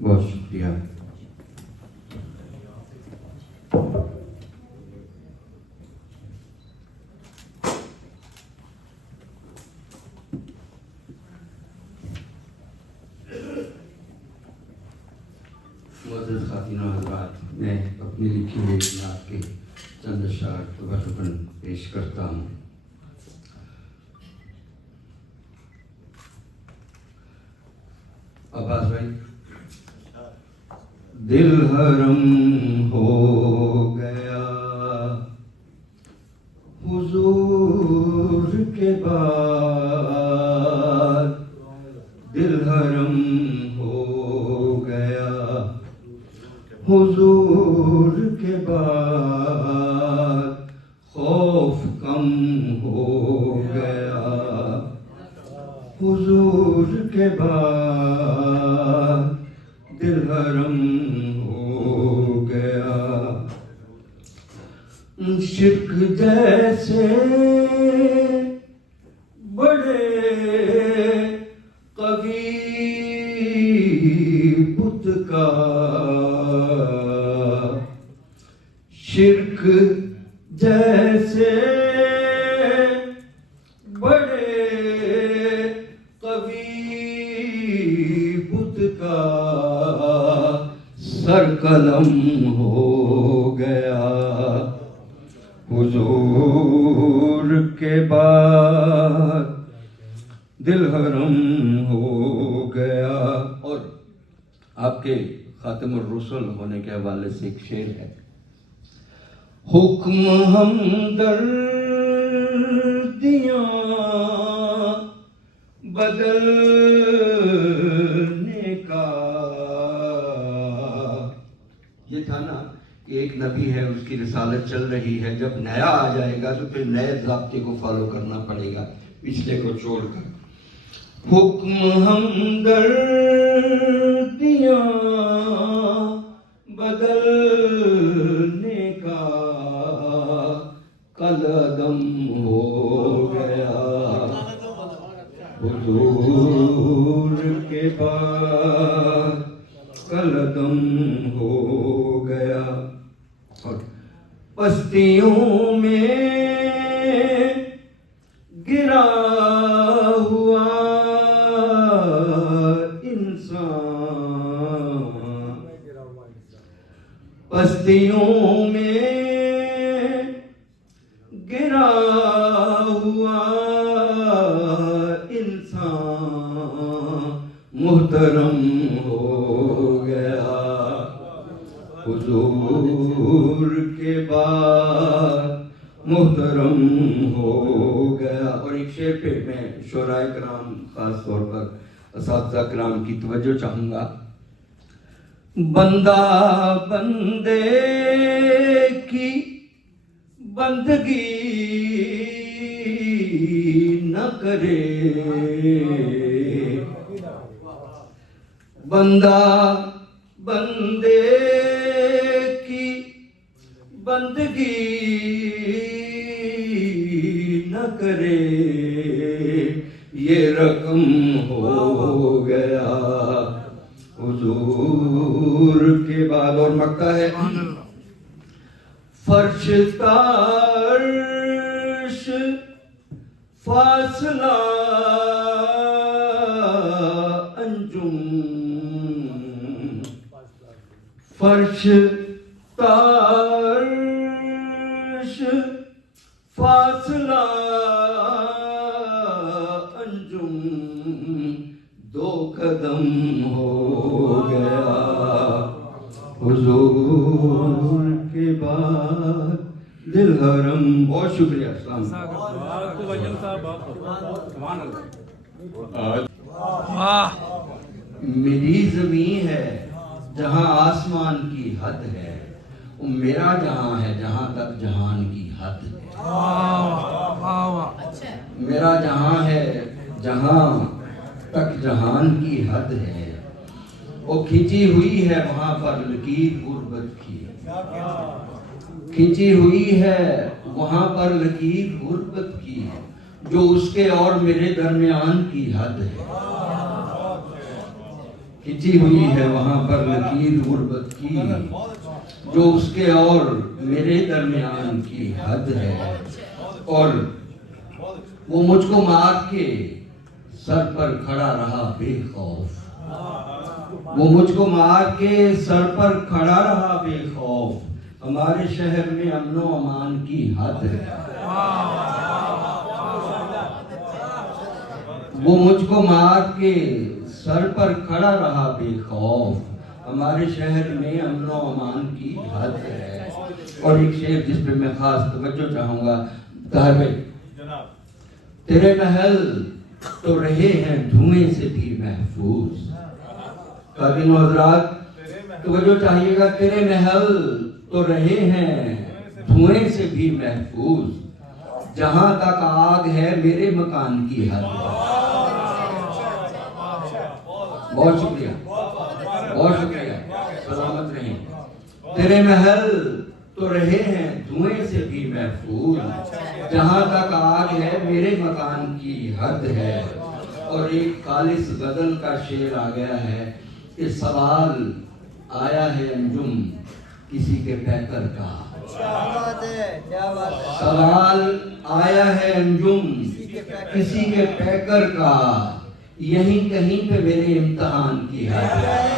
بہت شکریہ. معزز خاتون و حضرات، میں اپنی لکھی ہوئی نعت کے چند اشعار تبرکاً پیش کرتا ہوں. عباس بھائی. دل حرم ہو گیا حضور کے بعد، دل حرم ہو گیا حضور کے بعد، خوف کم ہو گیا حضور کے بعد، دل حرم ہو گیا. شرک جیسے بڑے قوی بت کا، شرک جیسے بڑے قوی بت کا، سر قلم ہو گیا حضور کے بعد، دل حرم ہو گیا. اور آپ کے خاتم الرسل ہونے کے حوالے سے ایک شعر ہے. حکم ہمدردیاں بدلنے کا، یہ تھا نا کہ ایک نبی ہے، اس کی رسالت چل رہی ہے، جب نیا آ جائے گا تو پھر نئے ضابطے کو فالو کرنا پڑے گا پچھلے کو چھوڑ کر. حکم ہمدردیاں بدلنے کا، قلم ہو گیا حضور کے بعد، قلم ہو گیا. اور پستیوں میں گرا ہوا انسان، پستیوں میں گرا ہوا انسان، محترم ہو گیا حضور کے بعد، محترم ہو گیا. اور ایک شعر پہ میں شعراء کرام، خاص طور پر اساتذہ کرام کی توجہ چاہوں گا. بندہ بندے کی بندگی نہ کرے، بندہ بندے کی بندگی نہ کرے، یہ رقم ہو گیا حضور کے بعد. اور مکہ ہے. فرش تارش فاصلہ انجم، فرش تارش فاصلہ انجم، دو قدم ہو گیا حضور کے بعد، دل حرم. بہت شکریہ. السلام میری زمین ہے جہاں آسمان کی حد ہے، میرا جہاں ہے جہاں تک جہان کی حد ہے. میرا جہاں ہے جہاں تک جہان کی حد ہے، وہ کھینچی ہوئی ہے وہاں پر لکیر غربت کی، کھینچی ہوئی ہے وہاں پر لکیر غربت کی، جو اس کے اور میرے درمیان کی حد ہے. کھچی ہوئی ہے وہاں پر لکیر غربت کی، جو اس کے اور میرے درمیان کی حد ہے، اور وہ مجھ کو مار کے سر پر کھڑا رہا بے خوف، وہ مجھ کو مار کے سر پر کھڑا رہا بے خوف، ہمارے شہر میں امن و امان کی حد ہے۔ وہ مجھ کو مار کے سر پر کھڑا رہا بے خوف، ہمارے شہر میں امن و امان کی حد ہے۔ اور ایک شعر جس پہ میں خاص توجہ چاہوں گا، طاہر بھائی، تیرے محل تو رہے ہیں دھوئیں سے بھی محفوظ، قابلین حضرات توجہ چاہیے گا، تیرے محل تو رہے ہیں دھوئیں سے بھی محفوظ، جہاں تک آگ ہے میرے مکان کی حد ہے۔ بہت شکریہ، بہت شکریہ، سلامت رہیں۔ تیرے محل تو رہے ہیں دھوئیں سے بھی محفوظ، جہاں تک آگ ہے میرے مکان کی حد ہے۔ اور ایک خالص غزل کا شعر آ گیا ہے کہ سوال آیا ہے انجم کسی کے پیکر کا، سوال آیا ہے انجم کسی کے پیکر کا، یہیں کہیں پہ میرے امتحان کی حد ہے۔